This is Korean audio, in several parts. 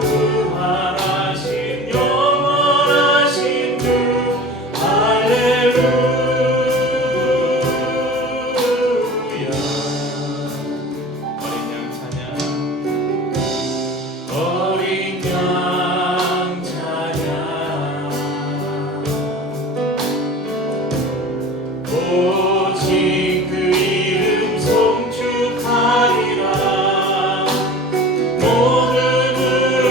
부활하신 영원하신 주 할렐루야. 어린 양 찬양, 어린 양 찬양, 오직 그 이름 송축하리라. 모든 무릎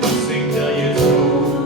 독생자 예수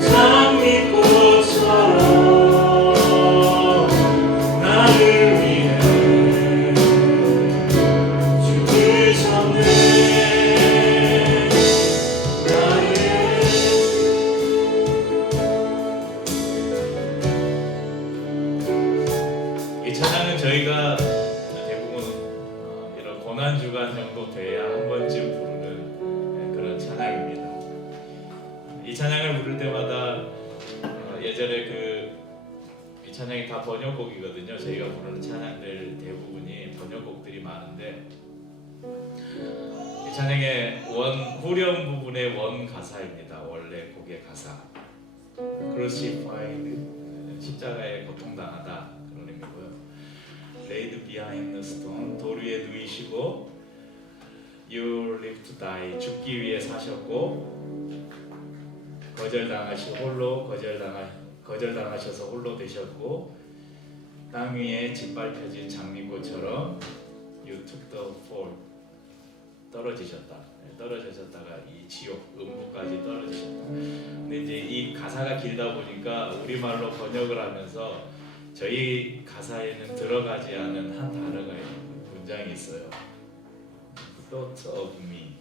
장미꽃처럼 나를 위해 죽으셨네. 이 찬양은 저희가 대부분 이런 고난 주간 정도 돼야 한 번쯤 부르는 그런 찬양입니다. 이 찬양을 부를 때마다 예전에 이 찬양이 다 번역곡이거든요. 저희가 부르는 찬양들 대부분이 번역곡들이 많은데 이 찬양의 후렴 부분의 원 가사입니다. 원래 곡의 가사. Crucified, 십자가에 고통당하다 그런 의미고요. Laid behind the stone, 돌 위에 누이시고 You live to die, 죽기 위해 사셨고 거절당하셔서 홀로 되셨고 땅 위에 짓밟혀진 장미꽃처럼 You took the fall, 떨어지셨다가 이 지옥, 음부까지 떨어지셨다. 근데 이제 이 가사가 길다 보니까 우리말로 번역을 하면서 저희 가사에는 들어가지 않은 한 단어가 문장이 있어요. Thought of me.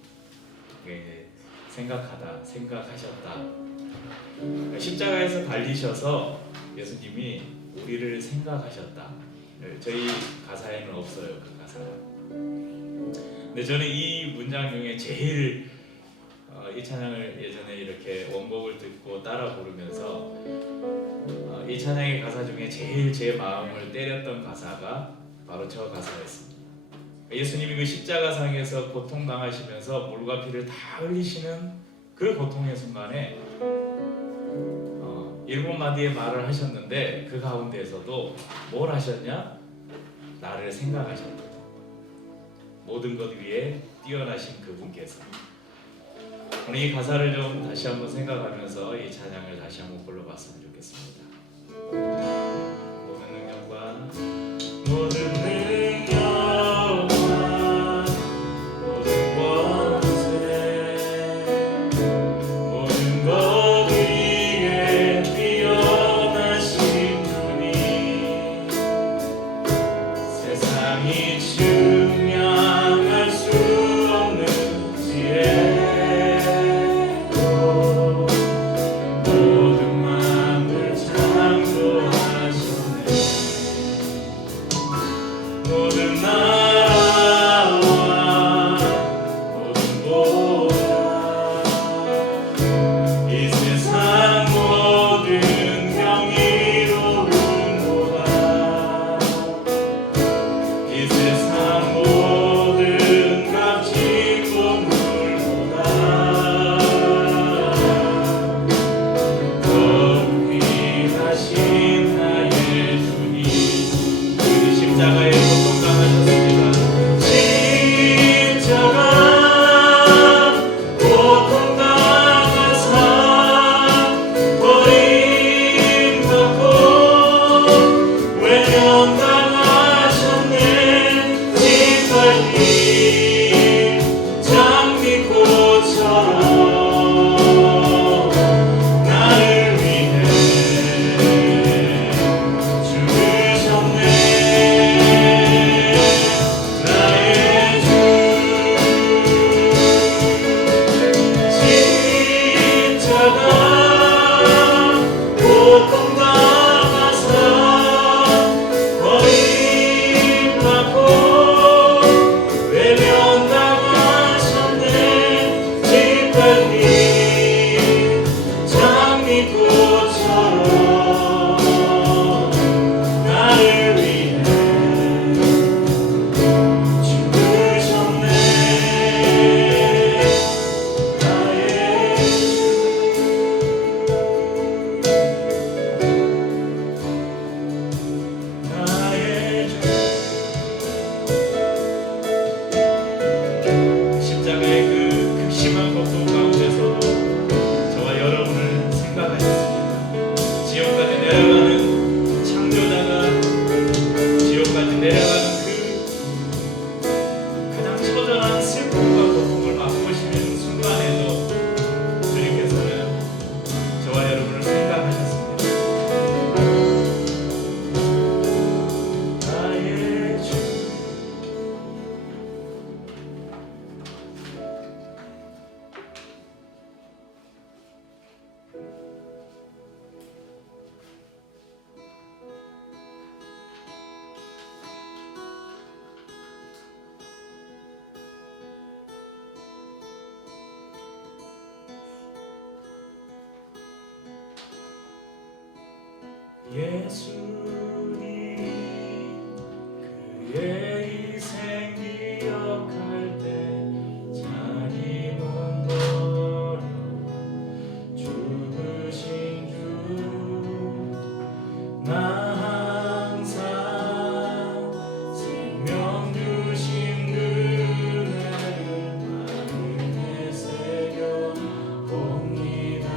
이게 생각하셨다. 그러니까 십자가에서 달리셔서 예수님이 우리를 생각하셨다. 저희 가사에는 없어요, 그 가사가. 근데 저는 이 문장 중에 제일 이 찬양을 예전에 이렇게 원곡을 듣고 따라 부르면서 이 찬양의 가사 중에 제일 제 마음을 때렸던 가사가 바로 저 가사였습니다. 예수님이 그 십자가상에서 고통당하시면서 물과 피를 다 흘리시는 그 고통의 순간에 7마디의 말을 하셨는데 그 가운데에서도 뭘 하셨냐? 나를 생각하셨다. 모든 것 위에 뛰어나신 그분께서. 오늘 이 가사를 좀 다시 한번 생각하면서 이 찬양을 다시 한번 불러봤으면 좋겠습니다. 모든 능력과 모든 권세 모든 것 위에 뛰어나신 분이 세상이 증량할 수 없는 지혜로 모든 만물 창조하셨네. 예수님 그의 희생 기억할 때 자기 몸 버려 죽으신 주 나 항상 생명 주신 그네를 마음에 새겨 봅니다.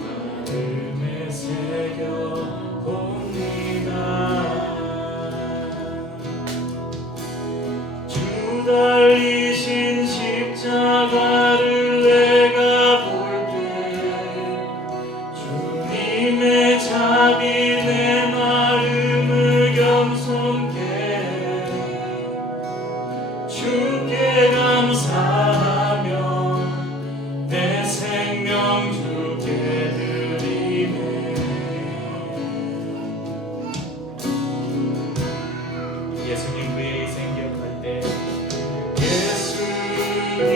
마음에 새겨 봅니다. 주 달리신 십자가를 내가 볼 때 주님의 자비 내 마음을 겸손케 주께 감사하며 내 생명 주께 드리네. 예수님 그의 희생 기억할 때 예수님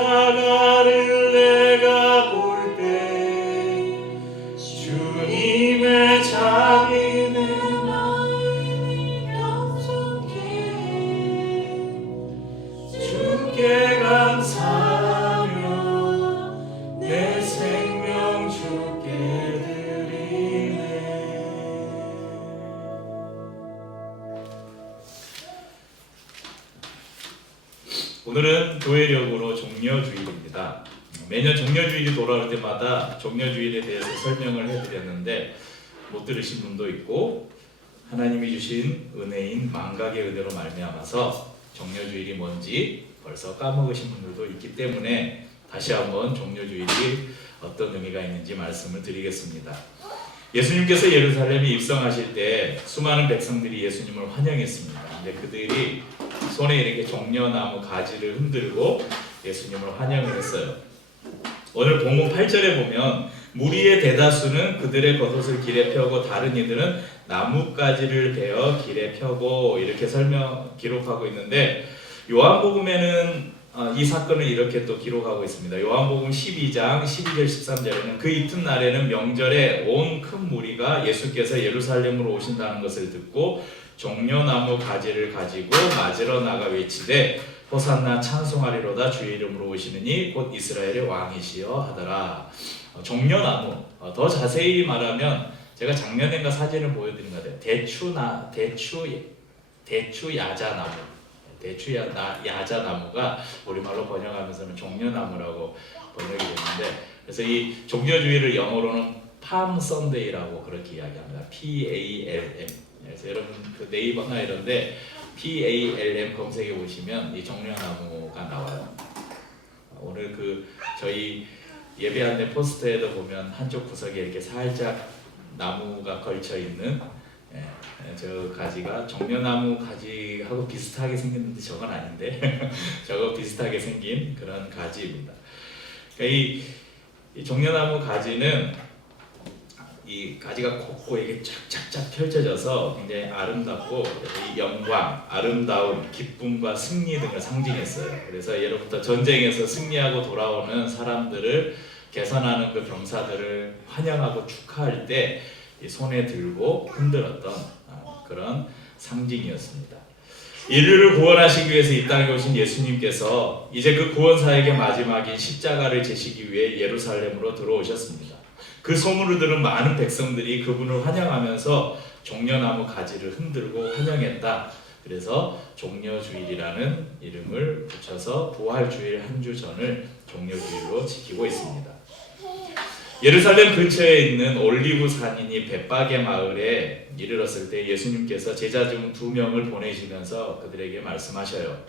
십자가를 내가 볼 때 주님의 자비는 나의 겸손케 주께 감사하며 내 생명 주께 드리네. 오늘은 교회력으로 종려주일입니다. 매년 종려주일이 돌아올 때마다 종려주일에 대해서 설명을 해드렸는데 못 들으신 분도 있고 하나님이 주신 은혜인 망각의 은혜로 말미암아서 종려주일이 뭔지 벌써 까먹으신 분들도 있기 때문에 다시 한번 종려주일이 어떤 의미가 있는지 말씀을 드리겠습니다. 예수님께서 예루살렘에 입성하실 때 수많은 백성들이 예수님을 환영했습니다. 근데 그들이 손에 이렇게 종려나무 가지를 흔들고 예수님을 환영을 했어요. 오늘 본문 8절에 보면 무리의 대다수는 그들의 겉옷을 길에 펴고 다른 이들은 나뭇가지를 베어 길에 펴고 이렇게 기록하고 있는데 요한복음에는 이 사건을 이렇게 또 기록하고 있습니다. 요한복음 12장 12절 13절에는 그 이튿날에는 명절에 온 큰 무리가 예수께서 예루살렘으로 오신다는 것을 듣고 종려나무 가지를 가지고 맞으러 나가 외치되 호산나 찬송하리로다 주의 이름으로 오시느니 곧 이스라엘의 왕이시여 하더라. 종려나무, 더 자세히 말하면 제가 작년인가 사진을 보여드린 것 같아요. 대추야자나무, 야자나무가 우리말로 번역하면서는 종려나무라고 번역이 되는데, 그래서 이 종려주일을 영어로는 palm Sunday라고 그렇게 이야기합니다. PALM. 그래서 여러분 그 네이버나 이런데 PALM 검색해 보시면 이 종려나무가 나와요. 오늘 그 저희 예배 안내 포스터에도 보면 한쪽 구석에 이렇게 살짝 나무가 걸쳐 있는 저 가지가 종려나무 가지하고 비슷하게 생겼는데 저건 아닌데 저거 비슷하게 생긴 그런 가지입니다. 그러니까 이 종려나무 가지는 이 가지가 곱고 이게 쫙쫙쫙 펼쳐져서 굉장히 아름답고 이 영광, 아름다움, 기쁨과 승리 등을 상징했어요. 그래서 예로부터 전쟁에서 승리하고 돌아오는 사람들을 개선하는 그 병사들을 환영하고 축하할 때 이 손에 들고 흔들었던 그런 상징이었습니다. 인류를 구원하시기 위해서 이 땅에 오신 예수님께서 이제 그 구원사역의 마지막인 십자가를 지시기 위해 예루살렘으로 들어오셨습니다. 그 소문을 들은 많은 백성들이 그분을 환영하면서 종려나무 가지를 흔들고 환영했다. 그래서 종려주일이라는 이름을 붙여서 부활주일 한 주 전을 종려주일로 지키고 있습니다. 예루살렘 근처에 있는 올리브 산이니 벳바게 마을에 이르렀을 때 예수님께서 제자 중 2명을 보내시면서 그들에게 말씀하셔요.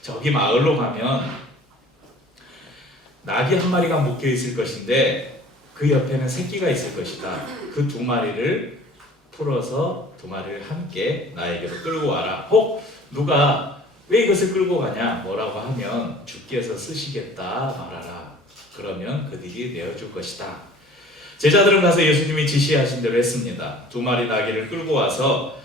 저기 마을로 가면 낙이 한 마리가 묶여 있을 것인데 그 옆에는 새끼가 있을 것이다. 그 2마리를 풀어서 2마리를 함께 나에게로 끌고 와라. 혹 누가 왜 이것을 끌고 가냐 뭐라고 하면 주께서 쓰시겠다 말하라. 그러면 그들이 내어줄 것이다. 제자들은 가서 예수님이 지시하신 대로 했습니다. 2마리 나귀를 끌고 와서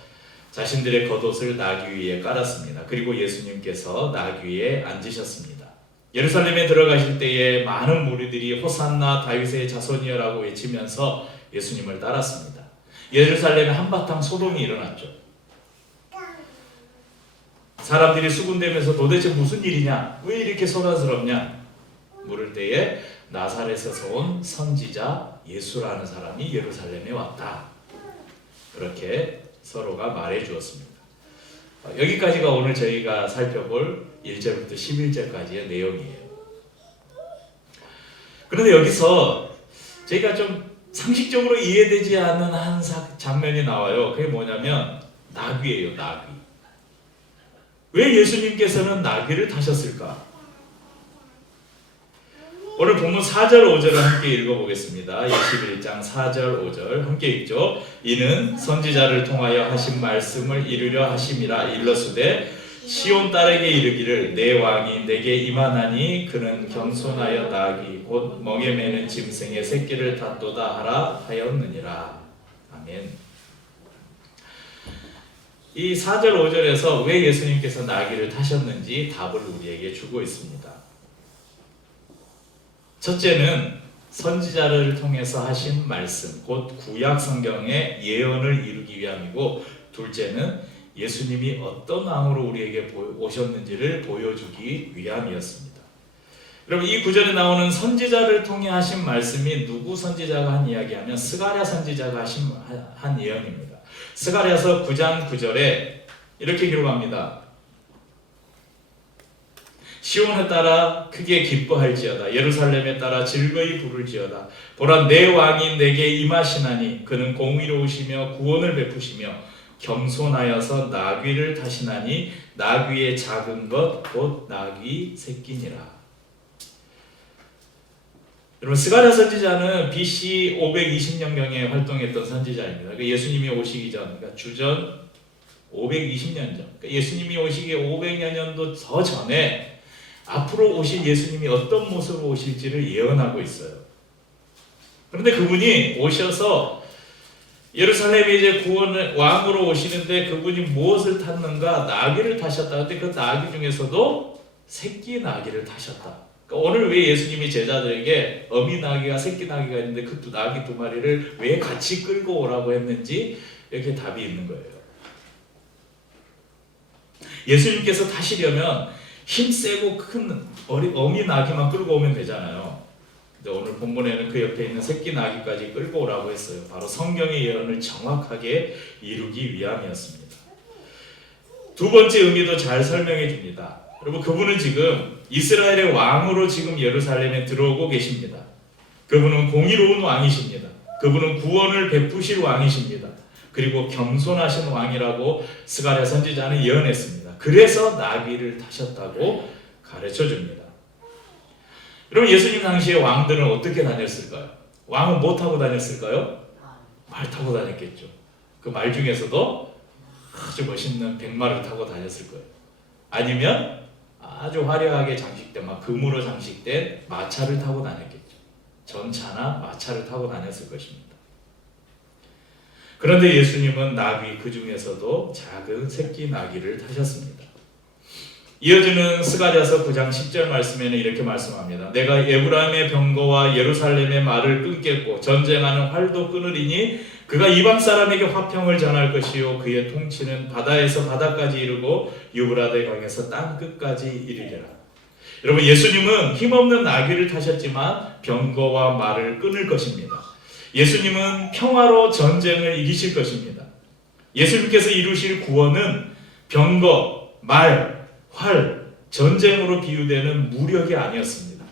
자신들의 겉옷을 나귀 위에 깔았습니다. 그리고 예수님께서 나귀 위에 앉으셨습니다. 예루살렘에 들어가실 때에 많은 무리들이 호산나 다윗의 자손이여라고 외치면서 예수님을 따랐습니다. 예루살렘에 한바탕 소동이 일어났죠. 사람들이 수군대면서 도대체 무슨 일이냐? 왜 이렇게 소란스럽냐? 물을 때에 나사렛에서 온 선지자 예수라는 사람이 예루살렘에 왔다. 그렇게 서로가 말해 주었습니다. 여기까지가 오늘 저희가 살펴볼 1절부터 11절까지의 내용이에요. 그런데 여기서 저희가 좀 상식적으로 이해되지 않는 한 장면이 나와요. 그게 뭐냐면 나귀예요. 나귀. 왜 예수님께서는 나귀를 타셨을까? 오늘 본문 4절 5절을 함께 읽어보겠습니다. 21장 4절 5절 함께 읽죠. 이는 선지자를 통하여 하신 말씀을 이루려 하심이라. 일러스되 시온 딸에게 이르기를 내 왕이 내게 임하나니 그는 겸손하여 나귀 곧 멍에 매는 짐승의 새끼를 탔도다 하라 하였느니라. 아멘. 이 4절 5절에서 왜 예수님께서 나귀를 타셨는지 답을 우리에게 주고 있습니다. 첫째는 선지자를 통해서 하신 말씀, 곧 구약 성경의 예언을 이루기 위함이고, 둘째는 예수님이 어떤 왕으로 우리에게 오셨는지를 보여주기 위함이었습니다. 여러분, 이 구절에 나오는 선지자를 통해 하신 말씀이 누구 선지자가 한 이야기하면 스가랴 선지자가 한 예언입니다. 스가랴서 9장 9절에 이렇게 기록합니다. 시온에 따라 크게 기뻐할지어다. 예루살렘에 따라 즐거이 부를지어다. 보라, 내 왕이 내게 임하시나니 그는 공의로우시며 구원을 베푸시며 겸손하여서 나귀를 타시나니 나귀의 작은 것 곧 나귀 새끼니라. 여러분, 스가랴 선지자는 BC 520년경에 활동했던 선지자입니다. 그러니까 예수님이 오시기 전, 그러니까 주전 520년 전, 그러니까 예수님이 오시기 500여 년도 더 전에 앞으로 오실 예수님이 어떤 모습으로 오실지를 예언하고 있어요. 그런데 그분이 오셔서 예루살렘에 이제 구원의 왕으로 오시는데 그분이 무엇을 탔는가? 나귀를 타셨다. 근데 그 나귀 중에서도 새끼 나귀를 타셨다. 그러니까 오늘 왜 예수님이 제자들에게 어미 나귀가 새끼 나귀가 있는데 그 나귀 두 마리를 왜 같이 끌고 오라고 했는지 이렇게 답이 있는 거예요. 예수님께서 타시려면 힘세고 큰 어미 나귀만 끌고 오면 되잖아요. 근데 오늘 본문에는 그 옆에 있는 새끼 나귀까지 끌고 오라고 했어요. 바로 성경의 예언을 정확하게 이루기 위함이었습니다. 두 번째 의미도 잘 설명해 줍니다. 여러분, 그분은 지금 이스라엘의 왕으로 지금 예루살렘에 들어오고 계십니다. 그분은 공의로운 왕이십니다. 그분은 구원을 베푸실 왕이십니다. 그리고 겸손하신 왕이라고 스가랴 선지자는 예언했습니다. 그래서 나귀를 타셨다고 가르쳐 줍니다. 여러분, 예수님 당시에 왕들은 어떻게 다녔을까요? 왕은 뭐 타고 다녔을까요? 말 타고 다녔겠죠. 그 말 중에서도 아주 멋있는 백마를 타고 다녔을 거예요. 아니면 아주 화려하게 장식된, 막 금으로 장식된 마차를 타고 다녔겠죠. 전차나 마차를 타고 다녔을 것입니다. 그런데 예수님은 나귀, 그 중에서도 작은 새끼 나귀를 타셨습니다. 이어지는 스가랴서 9장 10절 말씀에는 이렇게 말씀합니다. 내가 에브라임의 병거와 예루살렘의 말을 끊겠고 전쟁하는 활도 끊으리니 그가 이방 사람에게 화평을 전할 것이요 그의 통치는 바다에서 바다까지 이르고 유브라데 강에서 땅 끝까지 이르리라. 여러분, 예수님은 힘없는 나귀를 타셨지만 병거와 말을 끊을 것입니다. 예수님은 평화로 전쟁을 이기실 것입니다. 예수님께서 이루실 구원은 병거, 말, 활, 전쟁으로 비유되는 무력이 아니었습니다.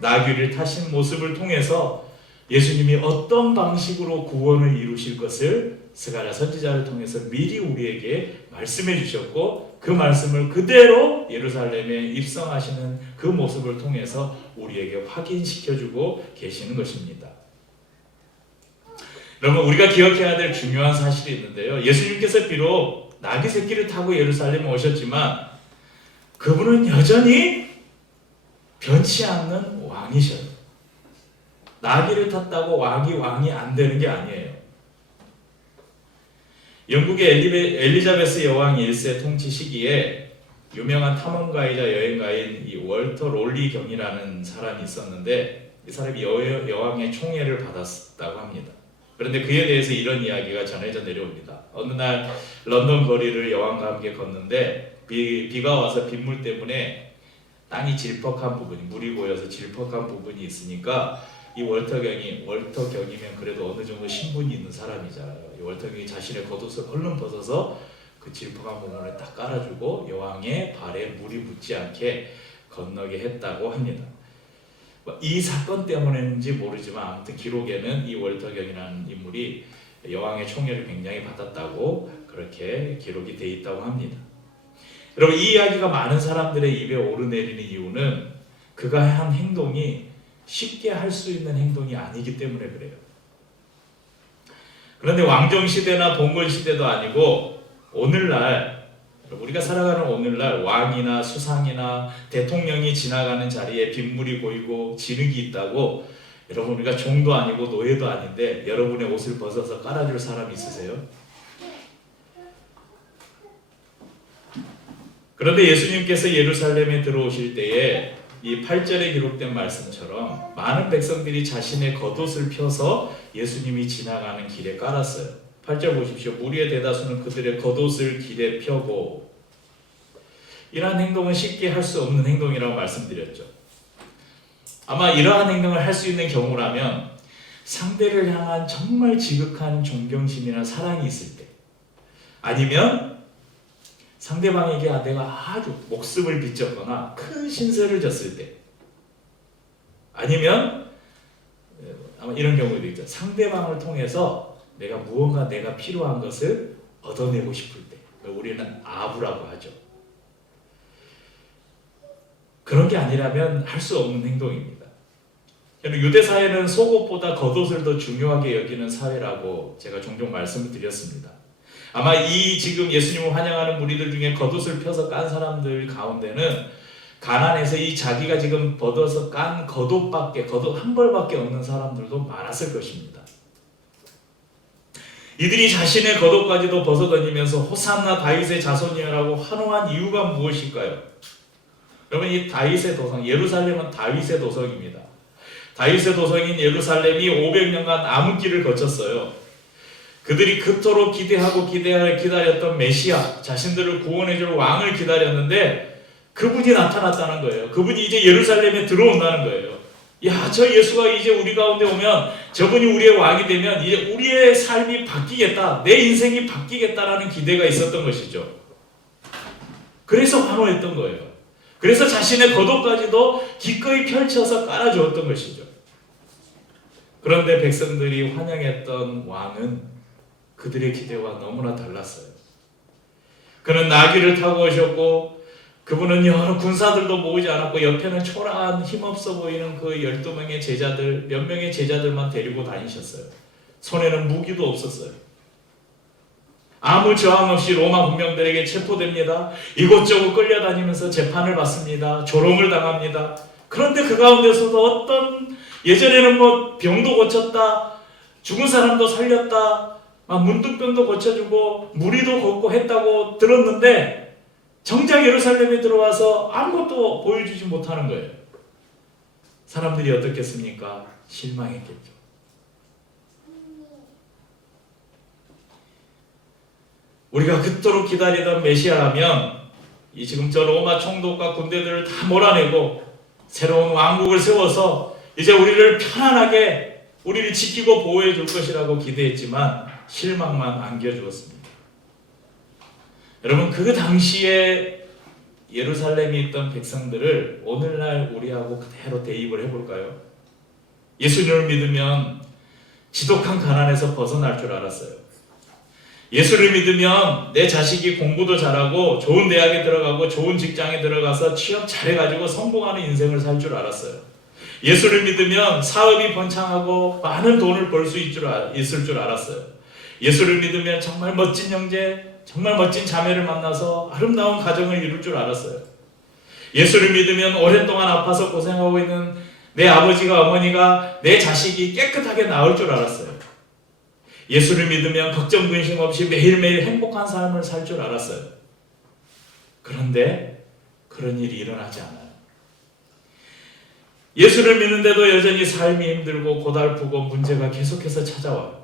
나귀를 타신 모습을 통해서 예수님이 어떤 방식으로 구원을 이루실 것을 스가랴 선지자를 통해서 미리 우리에게 말씀해 주셨고, 그 말씀을 그대로 예루살렘에 입성하시는 그 모습을 통해서 우리에게 확인시켜주고 계시는 것입니다. 여러분, 우리가 기억해야 될 중요한 사실이 있는데요. 예수님께서 비록 나귀 새끼를 타고 예루살렘에 오셨지만 그분은 여전히 변치 않는 왕이셔요. 나귀를 탔다고 왕이 안 되는 게 아니에요. 영국의 엘리자베스 여왕 1세 통치 시기에 유명한 탐험가이자 여행가인 이 월터 롤리 경이라는 사람이 있었는데, 이 사람이 여왕의 총애를 받았다고 합니다. 그런데 그에 대해서 이런 이야기가 전해져 내려옵니다. 어느 날 런던 거리를 여왕과 함께 걷는데 비가 와서 빗물 때문에 땅이 질퍽한 부분이, 물이 고여서 질퍽한 부분이 있으니까 이 월터 경이면 그래도 어느 정도 신분이 있는 사람이잖아요. 이 월터 경이 자신의 겉옷을 얼른 벗어서 그 질퍽한 부분을 딱 깔아주고 여왕의 발에 물이 묻지 않게 건너게 했다고 합니다. 이 사건 때문인지 모르지만 아무튼 기록에는 이 월터 경이라는 인물이 여왕의 총애를 굉장히 받았다고 그렇게 기록이 돼 있다고 합니다. 여러분, 이 이야기가 많은 사람들의 입에 오르내리는 이유는 그가 한 행동이 쉽게 할 수 있는 행동이 아니기 때문에 그래요. 그런데 왕정시대나 봉건시대도 아니고 오늘날, 우리가 살아가는 오늘날 왕이나 수상이나 대통령이 지나가는 자리에 빗물이 고이고 진흙이 있다고 여러분, 우리가 종도 아니고 노예도 아닌데 여러분의 옷을 벗어서 깔아줄 사람 있으세요? 그런데 예수님께서 예루살렘에 들어오실 때에 이 8절에 기록된 말씀처럼 많은 백성들이 자신의 겉옷을 펴서 예수님이 지나가는 길에 깔았어요. 8절 보십시오. 무리의 대다수는 그들의 겉옷을 길에 펴고, 이러한 행동은 쉽게 할 수 없는 행동이라고 말씀드렸죠. 아마 이러한 행동을 할 수 있는 경우라면 상대를 향한 정말 지극한 존경심이나 사랑이 있을 때, 아니면 상대방에게 내가 아주 목숨을 비쳤거나 큰 신세를 졌을 때, 아니면 아마 이런 경우도 있죠. 상대방을 통해서 내가 필요한 것을 얻어내고 싶을 때, 우리는 아부라고 하죠. 그런 게 아니라면 할 수 없는 행동입니다. 유대 사회는 속옷보다 겉옷을 더 중요하게 여기는 사회라고 제가 종종 말씀을 드렸습니다. 아마 이 지금 예수님을 환영하는 무리들 중에 겉옷을 펴서 깐 사람들 가운데는 가난해서 이 자기가 지금 벗어서 깐 겉옷 한 벌밖에 없는 사람들도 많았을 것입니다. 이들이 자신의 겉옷까지도 벗어던지면서 호산나 다윗의 자손이라고 환호한 이유가 무엇일까요? 여러분, 이 다윗의 도성, 예루살렘은 다윗의 도성입니다. 다윗의 도성인 예루살렘이 500년간 암흑기를 거쳤어요. 그들이 그토록 기다렸던 메시아, 자신들을 구원해줄 왕을 기다렸는데 그분이 나타났다는 거예요. 그분이 이제 예루살렘에 들어온다는 거예요. 야, 저 예수가 이제 우리 가운데 오면, 저분이 우리의 왕이 되면 이제 우리의 삶이 바뀌겠다, 내 인생이 바뀌겠다라는 기대가 있었던 것이죠. 그래서 환호했던 거예요. 그래서 자신의 겉옷까지도 기꺼이 펼쳐서 깔아주었던 것이죠. 그런데 백성들이 환영했던 왕은 그들의 기대와 너무나 달랐어요. 그는 나귀를 타고 오셨고, 그분은 여러 군사들도 모으지 않았고, 옆에는 초라한 힘없어 보이는 그 12명의 제자들, 몇 명의 제자들만 데리고 다니셨어요. 손에는 무기도 없었어요. 아무 저항 없이 로마 군병들에게 체포됩니다. 이곳저곳 끌려다니면서 재판을 받습니다. 조롱을 당합니다. 그런데 그 가운데서도 어떤, 예전에는 병도 고쳤다, 죽은 사람도 살렸다, 문둥병도 고쳐주고 무리도 걷고 했다고 들었는데, 정작 예루살렘에 들어와서 아무것도 보여주지 못하는 거예요. 사람들이 어떻겠습니까? 실망했겠죠. 우리가 그토록 기다리던 메시아라면 이 지금 저 로마 총독과 군대들을 다 몰아내고 새로운 왕국을 세워서 이제 우리를 편안하게 우리를 지키고 보호해 줄 것이라고 기대했지만 실망만 안겨주었습니다. 여러분, 그 당시에 예루살렘에 있던 백성들을 오늘날 우리하고 그대로 대입을 해볼까요? 예수님을 믿으면 지독한 가난에서 벗어날 줄 알았어요. 예수를 믿으면 내 자식이 공부도 잘하고 좋은 대학에 들어가고 좋은 직장에 들어가서 취업 잘해가지고 성공하는 인생을 살 줄 알았어요. 예수를 믿으면 사업이 번창하고 많은 돈을 벌 수 있을 줄 알았어요. 예수를 믿으면 정말 멋진 형제, 정말 멋진 자매를 만나서 아름다운 가정을 이룰 줄 알았어요. 예수를 믿으면 오랫동안 아파서 고생하고 있는 내 아버지가 어머니가 내 자식이 깨끗하게 나을 줄 알았어요. 예수를 믿으면 걱정 근심 없이 매일매일 행복한 삶을 살 줄 알았어요. 그런데 그런 일이 일어나지 않아요. 예수를 믿는데도 여전히 삶이 힘들고 고달프고 문제가 계속해서 찾아와요.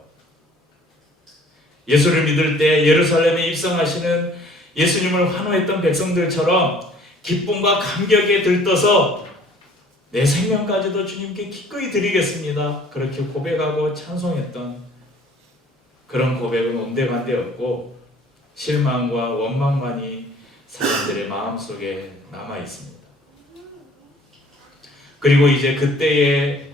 예수를 믿을 때 예루살렘에 입성하시는 예수님을 환호했던 백성들처럼 기쁨과 감격에 들떠서 내 생명까지도 주님께 기꺼이 드리겠습니다, 그렇게 고백하고 찬송했던 그런 고백은 온데간데없고 실망과 원망만이 사람들의 마음속에 남아 있습니다. 그리고 이제 그때의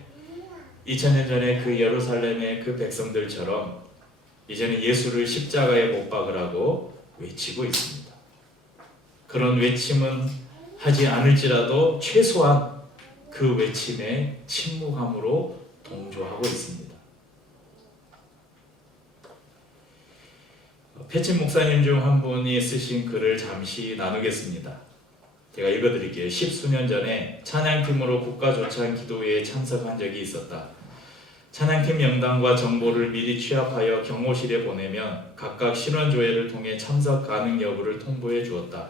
2000년 전에 그 예루살렘의 그 백성들처럼 이제는 예수를 십자가에 못 박으라고 외치고 있습니다. 그런 외침은 하지 않을지라도 최소한 그 외침에 침묵함으로 동조하고 있습니다. 패친 목사님 중 한 분이 쓰신 글을 잠시 나누겠습니다. 제가 읽어드릴게요. 10수년 전에 찬양팀으로 국가조찬 기도회에 참석한 적이 있었다. 찬양팀 명단과 정보를 미리 취합하여 경호실에 보내면 각각 신원조회를 통해 참석 가능 여부를 통보해 주었다.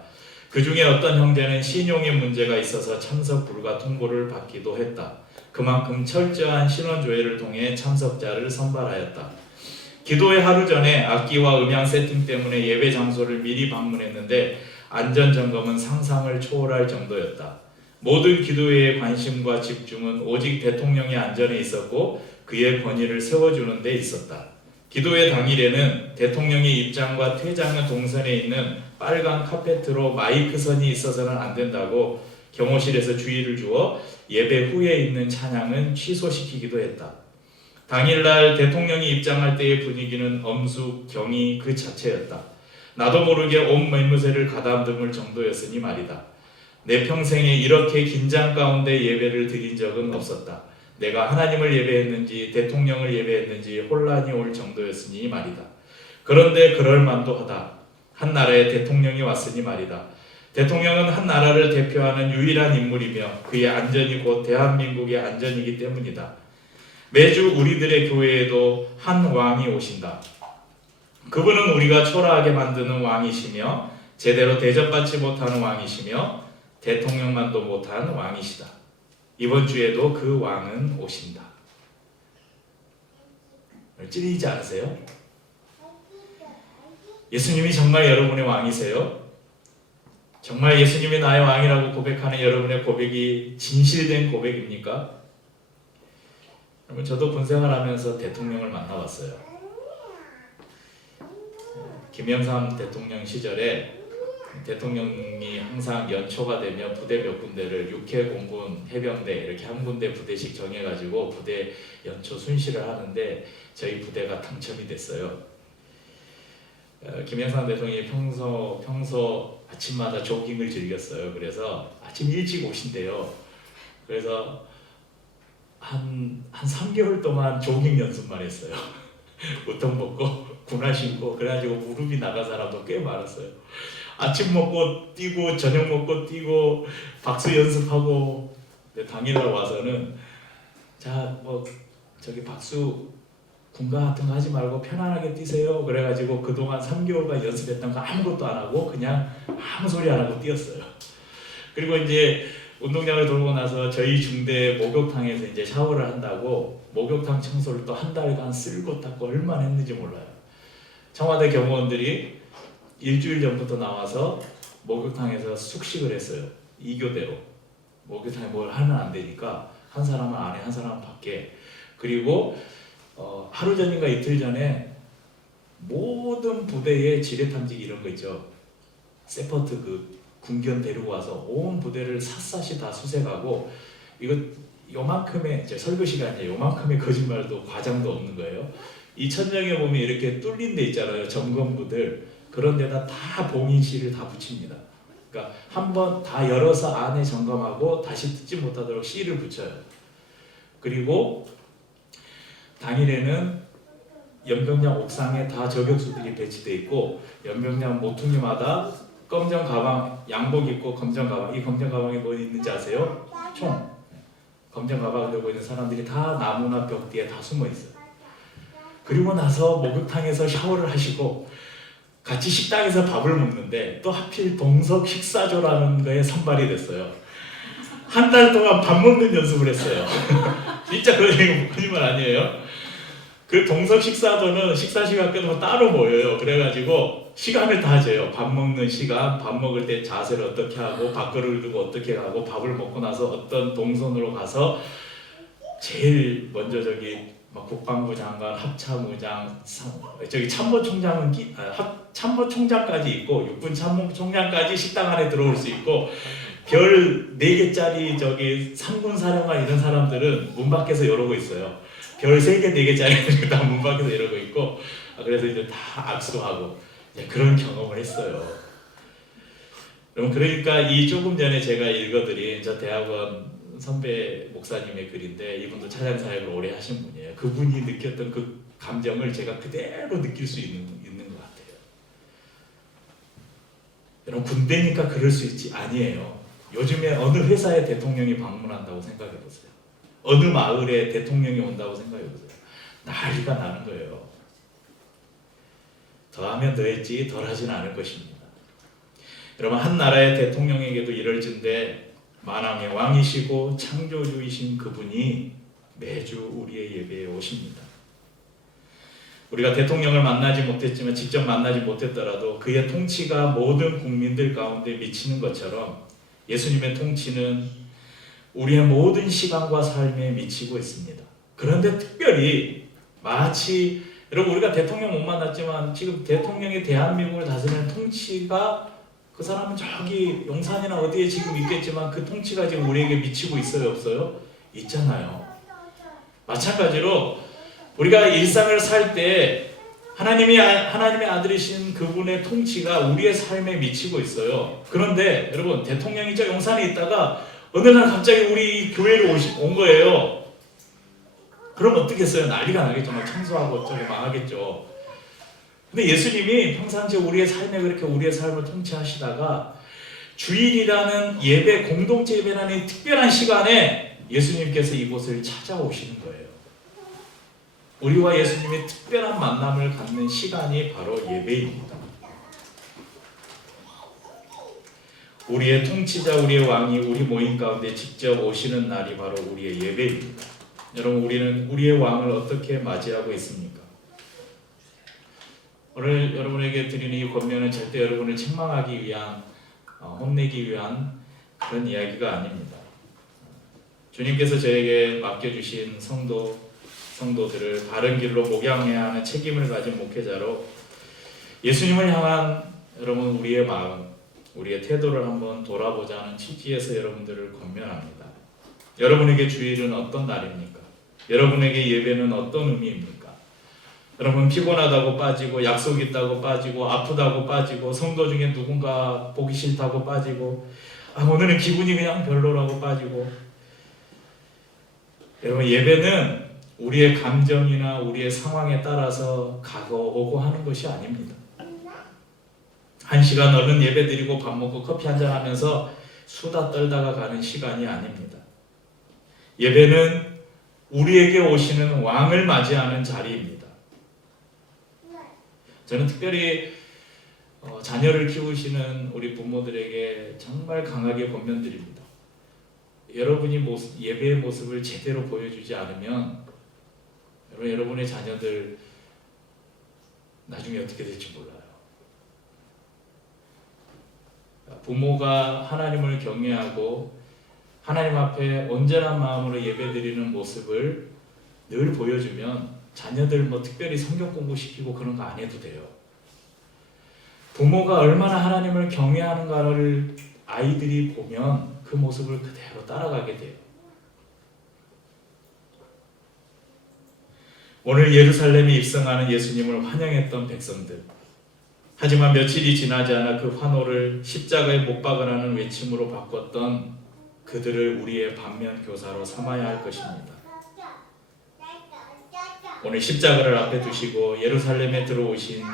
그 중에 어떤 형제는 신용의 문제가 있어서 참석 불가 통보를 받기도 했다. 그만큼 철저한 신원조회를 통해 참석자를 선발하였다. 기도회 하루 전에 악기와 음향 세팅 때문에 예배 장소를 미리 방문했는데 안전점검은 상상을 초월할 정도였다. 모든 기도회의 관심과 집중은 오직 대통령의 안전에 있었고 그의 권위를 세워주는 데 있었다. 기도회 당일에는 대통령의 입장과 퇴장의 동선에 있는 빨간 카페트로 마이크선이 있어서는 안 된다고 경호실에서 주의를 주어 예배 후에 있는 찬양은 취소시키기도 했다. 당일날 대통령이 입장할 때의 분위기는 엄숙, 경의 그 자체였다. 나도 모르게 온 매무새를 가다듬을 정도였으니 말이다. 내 평생에 이렇게 긴장 가운데 예배를 드린 적은 없었다. 내가 하나님을 예배했는지 대통령을 예배했는지 혼란이 올 정도였으니 말이다. 그런데 그럴만도 하다. 한 나라의 대통령이 왔으니 말이다. 대통령은 한 나라를 대표하는 유일한 인물이며 그의 안전이 곧 대한민국의 안전이기 때문이다. 매주 우리들의 교회에도 한 왕이 오신다. 그분은 우리가 초라하게 만드는 왕이시며 제대로 대접받지 못하는 왕이시며 대통령만도 못한 왕이시다. 이번 주에도 그 왕은 오신다. 찔리지 않으세요? 예수님이 정말 여러분의 왕이세요? 정말 예수님이 나의 왕이라고 고백하는 여러분의 고백이 진실된 고백입니까? 여러분, 저도 군생활하면서 대통령을 만나봤어요. 김영삼 대통령 시절에 대통령이 항상 연초가 되면 부대 몇 군데를 육해, 공군, 해병대 이렇게 한 군데 부대씩 정해가지고 부대 연초 순시를 하는데 저희 부대가 당첨이 됐어요. 김영삼 대통령이 평소 아침마다 조깅을 즐겼어요. 그래서 아침 일찍 오신대요. 그래서 한 3개월 동안 조깅 연습만 했어요. 우통 벗고 군화 신고 그래가지고 무릎이 나간 사람도 꽤 많았어요. 아침 먹고 뛰고 저녁 먹고 뛰고 박수 연습하고 당일날 와서는 자 뭐 저기 박수 군가 같은 거 하지 말고 편안하게 뛰세요. 그래가지고 그동안 3개월간 연습했던 거 아무것도 안 하고 그냥 아무 소리 안 하고 뛰었어요. 그리고 이제 운동장을 돌고 나서 저희 중대 목욕탕에서 이제 샤워를 한다고 목욕탕 청소를 또 한 달간 쓸고 닦고 얼마나 했는지 몰라요. 청와대 경호원들이 일주일 전부터 나와서 목욕탕에서 숙식을 했어요. 2교대로. 목욕탕에 뭘 하면 안 되니까 한 사람은 안에 한 사람은 밖에. 그리고 하루 전인가 이틀 전에 모든 부대의 지뢰탐지기 이런 거 있죠. 세퍼트 그 군견 데리고 와서 온 부대를 샅샅이 다 수색하고 이거 요만큼의 설교 시간에 요만큼의 거짓말도 과장도 없는 거예요. 이 천장에 보면 이렇게 뚫린 데 있잖아요. 점검부들 그런 데다 다 봉인실을 다 붙입니다. 그러니까 한번 다 열어서 안에 점검하고 다시 뜯지 못하도록 실을 붙여요. 그리고 당일에는 연병장 옥상에 다 저격수들이 배치돼 있고 연병장 모퉁이마다 검정 가방, 양복 입고 검정 가방, 이 검정 가방에 뭐 있는지 아세요? 총. 검정 가방을 들고 있는 사람들이 다 나무나 벽 뒤에 다 숨어 있어요. 그리고 나서 목욕탕에서 샤워를 하시고 같이 식당에서 밥을 먹는데 또 하필 동석 식사조라는 거에 선발이 됐어요. 한 달 동안 밥 먹는 연습을 했어요. 진짜 거짓말 아니에요? 그 동석 식사조는 식사 시간 끝나고 따로 모여요. 그래가지고 시간을 다 재요. 밥 먹는 시간, 밥 먹을 때 자세를 어떻게 하고 밥그릇을 두고 어떻게 하고 밥을 먹고 나서 어떤 동선으로 가서 제일 먼저 저기 국방부 장관, 합참의장, 저기 참모총장은 참모총장까지 있고 육군 참모총장까지 식당 안에 들어올 수 있고 별 4개짜리 저기 상군 사령관 이런 사람들은 문 밖에서 이러고 있어요. 별 3개, 4개짜리 다 문 밖에서 이러고 있고 그래서 이제 다 악수하고 그런 경험을 했어요. 그러니까 이 조금 전에 제가 읽어드린 저 대학원 선배 목사님의 글인데 이분도 찬양 사역을 오래 하신 분이에요. 그분이 느꼈던 그 감정을 제가 그대로 느낄 수 있는 것 같아요. 여러분 군대니까 그럴 수 있지 아니에요. 요즘에 어느 회사에 대통령이 방문한다고 생각해 보세요. 어느 마을에 대통령이 온다고 생각해 보세요. 난리가 나는 거예요. 더하면 더했지 덜하진 않을 것입니다. 여러분, 한 나라의 대통령에게도 이럴진데 만왕의 왕이시고 창조주이신 그분이 매주 우리의 예배에 오십니다. 우리가 대통령을 만나지 못했지만, 직접 만나지 못했더라도 그의 통치가 모든 국민들 가운데 미치는 것처럼 예수님의 통치는 우리의 모든 시간과 삶에 미치고 있습니다. 그런데 특별히 마치, 여러분, 우리가 대통령 못 만났지만 지금 대통령이 대한민국을 다스리는 통치가, 그 사람은 저기 용산이나 어디에 지금 있겠지만 그 통치가 지금 우리에게 미치고 있어요, 없어요? 있잖아요. 마찬가지로 우리가 일상을 살 때 하나님의 아들이신 그분의 통치가 우리의 삶에 미치고 있어요. 그런데 여러분, 대통령이 저 용산에 있다가 어느 날 갑자기 우리 교회로 온 거예요. 그럼 어떻겠어요? 난리가 나겠죠. 막 청소하고 어쩌고 망하겠죠. 근데 예수님이 평상시에 우리의 삶에 그렇게 우리의 삶을 통치하시다가 주일이라는 예배, 공동체 예배라는 특별한 시간에 예수님께서 이곳을 찾아오시는 거예요. 우리와 예수님의 특별한 만남을 갖는 시간이 바로 예배입니다. 우리의 통치자, 우리의 왕이 우리 모임 가운데 직접 오시는 날이 바로 우리의 예배입니다. 여러분, 우리는 우리의 왕을 어떻게 맞이하고 있습니까? 오늘 여러분에게 드리는 이 권면은 절대 여러분을 책망하기 위한, 혼내기 위한 그런 이야기가 아닙니다. 주님께서 저에게 맡겨주신 성도들을 바른 길로 목양해야 하는 책임을 가진 목회자로 예수님을 향한 여러분 우리의 마음, 우리의 태도를 한번 돌아보자는 취지에서 여러분들을 권면합니다. 여러분에게 주일은 어떤 날입니까? 여러분에게 예배는 어떤 의미입니까? 여러분, 피곤하다고 빠지고, 약속 있다고 빠지고, 아프다고 빠지고, 성도 중에 누군가 보기 싫다고 빠지고, 오늘은 기분이 그냥 별로라고 빠지고. 여러분, 예배는 우리의 감정이나 우리의 상황에 따라서 가고 오고 하는 것이 아닙니다. 1시간 얼른 예배 드리고 밥 먹고 커피 한잔 하면서 수다 떨다가 가는 시간이 아닙니다. 예배는 우리에게 오시는 왕을 맞이하는 자리입니다. 저는 특별히 자녀를 키우시는 우리 부모들에게 정말 강하게 권면드립니다. 여러분이 예배의 모습을 제대로 보여주지 않으면 여러분의 자녀들 나중에 어떻게 될지 몰라요. 부모가 하나님을 경외하고 하나님 앞에 온전한 마음으로 예배드리는 모습을 늘 보여주면 자녀들 특별히 성경 공부시키고 그런 거 안 해도 돼요. 부모가 얼마나 하나님을 경외하는가를 아이들이 보면 그 모습을 그대로 따라가게 돼요. 오늘 예루살렘에 입성하는 예수님을 환영했던 백성들, 하지만 며칠이 지나지 않아 그 환호를 십자가에 못 박으라는 외침으로 바꿨던 그들을 우리의 반면 교사로 삼아야 할 것입니다. 오늘 십자가를 앞에 두시고 예루살렘에 들어오신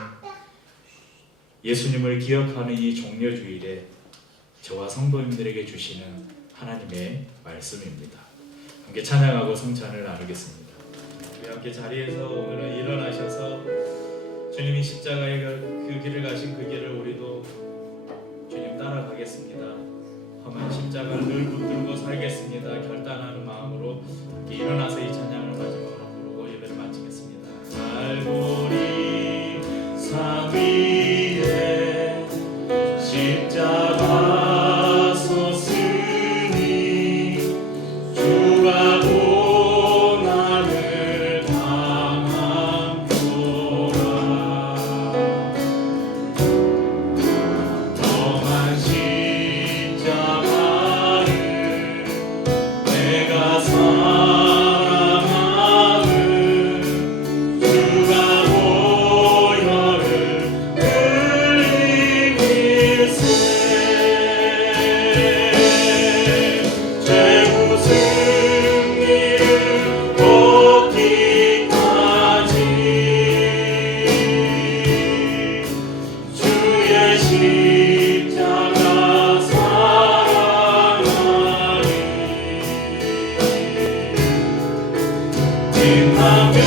예수님을 기억하는 이 종려주일에 저와 성도님들에게 주시는 하나님의 말씀입니다. 함께 찬양하고 성찬을 나누겠습니다. 우리 함께 자리에서 오늘은 일어나셔서 주님이 십자가의 그 길을 가신 그 길을 우리도 주님 따라가겠습니다. 험한 십자가를 늘 붙들고 살겠습니다. 결단하는 마음으로 일어나서 이 찬양을 마지막으로 부르고 예배를 마치겠습니다. 갈보리 산 위에 십자가 섰으니 주가 고난을 당함도다. 험한 십자가를 내가 사랑하는 주가 보혈을 흘리길세 최후 승리를 얻기까지 주의 십자가 사랑하리. 빛나며